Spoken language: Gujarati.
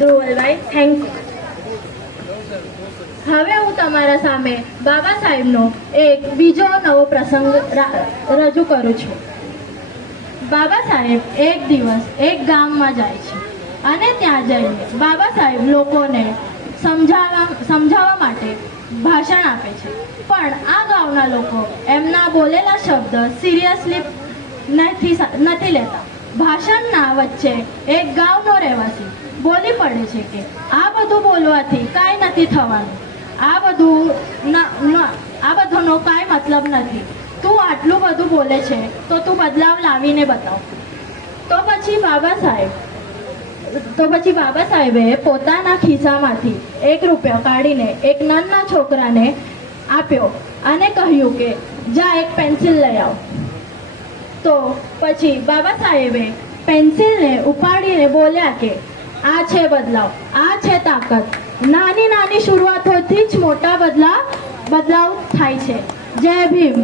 ધ્રુવલભાઈ, થેન્ક યુ. હવે હું તમારા સામે બાબા સાહેબનો એક બીજો નવો પ્રસંગ રજૂ કરું છું. બાબા સાહેબ એક દિવસ એક ગામમાં જાય છે અને ત્યાં જઈને બાબા સાહેબ લોકોને સમજાવવા માટે ભાષણ આપે છે. પણ આ ગામના લોકો એમના બોલેલા શબ્દ સિરિયસલી નથી લેતા. ભાષણના વચ્ચે એક ગામનો રહેવાસી બોલી પડે છે કે આ બધું બોલવાથી કાંઈ નથી થવાનું, આ બધાનો કાંઈ મતલબ નથી. તું આટલું બધું બોલે છે તો તું બદલાવ લાવીને બતાવ. તો પછી બાબા સાહેબે પોતાના ખિસ્સામાંથી ₹1 કાઢીને એક નાના છોકરાને આપ્યો અને કહ્યું કે જા એક પેન્સિલ લઈ આવ. તો પછી બાબા સાહેબે પેન્સિલને ઉપાડીને બોલ્યા કે આ છે બદલાવ, આ છે તાકાત. નાની નાની શરૂઆતોથી જ મોટા બદલાવ થાય છે. જય ભીમ.